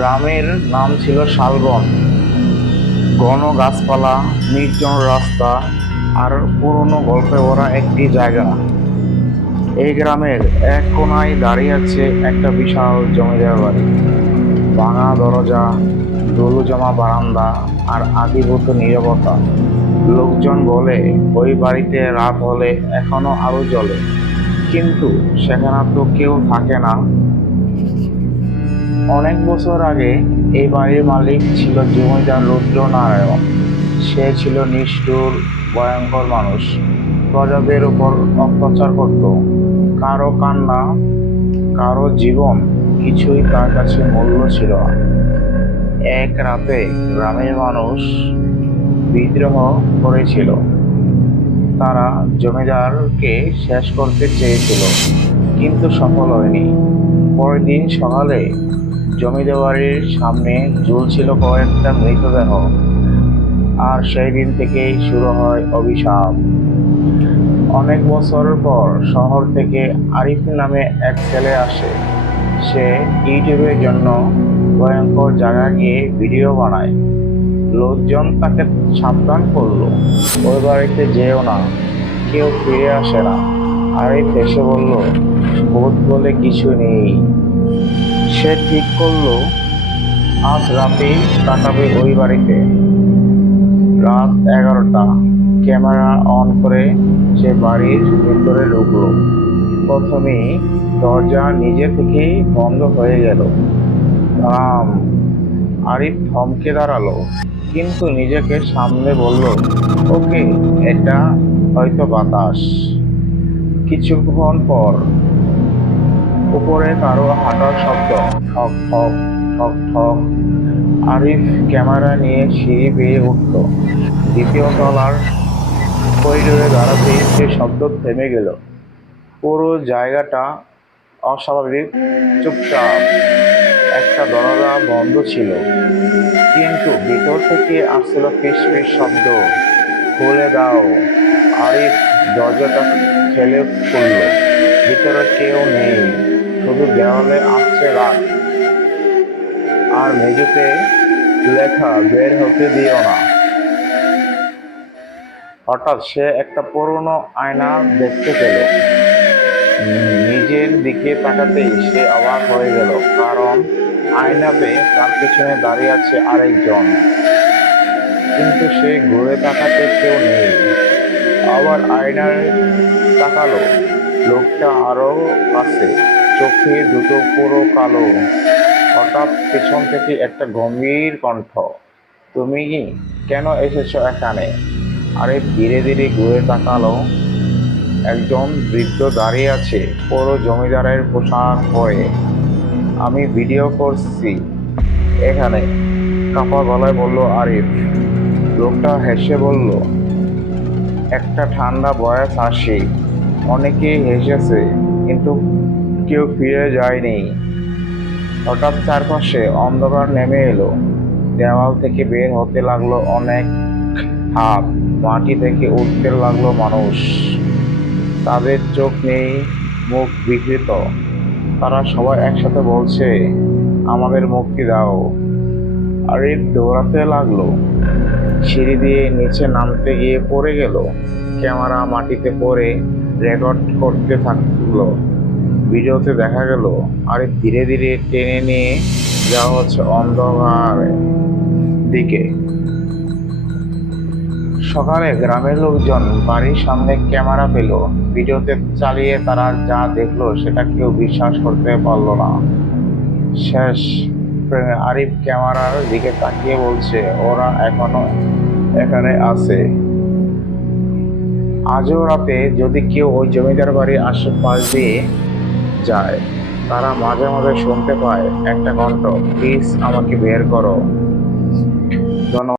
গ্রামের নাম ছিল শালবন। ঘন গাছপালা, নির্জন রাস্তা আর পুরনো গল্পে ভরা একটি জায়গা। এই গ্রামের এক কোনায় দাঁড়িয়ে আছে একটা বিশাল জমিদার বাড়ি। ভাঙা দরজা, ধুলো জমা বারান্দা আর আদিভূত নীরবতা। লোকজন বলে ওই বাড়িতে রাত হলে এখনো আলো জ্বলে, কিন্তু সেখানে তো কেউ থাকে না। অনেক বছর আগে এই বাড়ির মালিক ছিল জমিদার রুদ্রনারায়ণ। সে ছিল নিষ্ঠুর, ভয়ঙ্কর মানুষ। প্রজাদের উপর অত্যাচার করত। কারো কান্না, কারো জীবন, কিছুই তার কাছে মূল্য ছিল না। এক রাতে গ্রামের মানুষ বিদ্রোহ করেছিল। তারা জমিদারকে শেষ করতে চেয়েছিল, কিন্তু সফল হয়নি। পরের দিন সকালে জমিদার বাড়ির সামনে ঝুলছিল কয়েকটা মৃতদেহ। আর সেই দিন থেকেই শুরু হয় অভিশাপ। অনেক বছর পর শহর থেকে আরিফ নামে এক ছেলে আসে। সে ইউটিউবের জন্য ভয়ঙ্কর জায়গা গিয়ে ভিডিও বানায়। লোকজন তাকে সাবধান করলো, ওই বাড়িতে যেও না, কেউ ফিরে আসে না। আরিফ হেসে বলল, ভূত বলে কিছু নেই। সে ঠিক করলো আজ রাতেই কাটাবে ওই বাড়িতে। রাত 11টা। ক্যামেরা অন করে সে বাড়ির ভেতরে ঢুকলো। প্রথমেই দরজা নিজে থেকেই বন্ধ হয়ে গেল। থাম। আরিফ থমকে দাঁড়ালো, কিন্তু নিজেকে সামলে বলল, ওকে, এটা হয়তো বাতাস। কিছুক্ষণ পর উপরে কারো হাঁটার শব্দ, ঠক ঠক ঠক ঠক। আরিফ ক্যামেরা নিয়ে সিঁড়ি বেয়ে উঠল। দ্বিতীয় তলার করিডোরে দাঁড়াতেই সে শব্দ থেমে গেল। পুরো জায়গাটা অস্বাভাবিক চুপচাপ। একটা দরজা বন্ধ ছিল, কিন্তু ভিতর থেকে আসছিল ফিস ফিস শব্দ। খুলে দাও। আরিফ দরজাটা ঠেলে খুলল। ভিতরে কেউ নেই, শুধু দেওয়ালে আসছে রাত আর মেঝেতে লেখা, বের হতে দিও না। হঠাৎ সে একটা পুরনো আয়না দেখতে পেল। নিজের দিকে তাকাতেই সে অবাক হয়ে গেল, কারণ আয়নাতে তার পিছনে দাঁড়িয়ে আছে আরেকজন। কিন্তু সে ঘুরে তাকাতে কেউ নেই। আবার আয়নায় তাকালো, লোকটা আরো কাছে, চোখে দুটো পুরো কালো। হঠাৎ পেছন থেকে একটা গম্ভীর কণ্ঠ, তুমি কেন এসেছো এখানে? আরে ধীরে ধীরে ঘুরে তাকালো। একজন বৃদ্ধ দাঁড়িয়ে আছে, পুরো জমিদারের পোশাক পরে। আমি ভিডিও করছি এখানে, কাপা গলায় বলল আরিফ। লোকটা হেসে বলল, একটা ঠান্ডা ভয়েস হাসি। অনেকেই হেসেছে, কিন্তু কেউ ফিরে যায়নি। হঠাৎ চারপাশে অন্ধকার নেমে এলো। দেওয়াল থেকে বের হতে লাগলো অনেক হাত, মাটি থেকে উঠতে লাগলো মানুষ। তাদের চোখ নেই, মুখ বিকৃত। তারা সবাই একসাথে বলছে, আমাদের মুক্তি দাও। আরিফ দৌড়াতে লাগলো। সিঁড়ি দিয়ে নিচে নামতে গিয়ে পড়ে গেল। ক্যামেরা মাটিতে পড়ে রেকর্ড করতে থাকলো। ভিডিওতে দেখা গেল আরিফ ধীরে ধীরে টেনে নিয়ে যাওয়া হচ্ছে অন্ধকার দিকে। সকালে গ্রামের লোকজন বাড়ির সামনে ক্যামেরা পেল। ভিডিওতে চালিয়ে তারা যা দেখলো সেটা কেউ বিশ্বাস করতে পারলো না। শেষ আরিফ ক্যামেরার দিকে তাকিয়ে বলছে, ওরা এখনো এখানে আছে। আজও রাতে যদি কেউ ওই জমিদার বাড়ির আশেপাশ দিয়ে যায়, তারা মাঝে মাঝে শুনতে পায় একটা কণ্ঠ, প্লিজ আমাকে বের করো। ধন্যবাদ।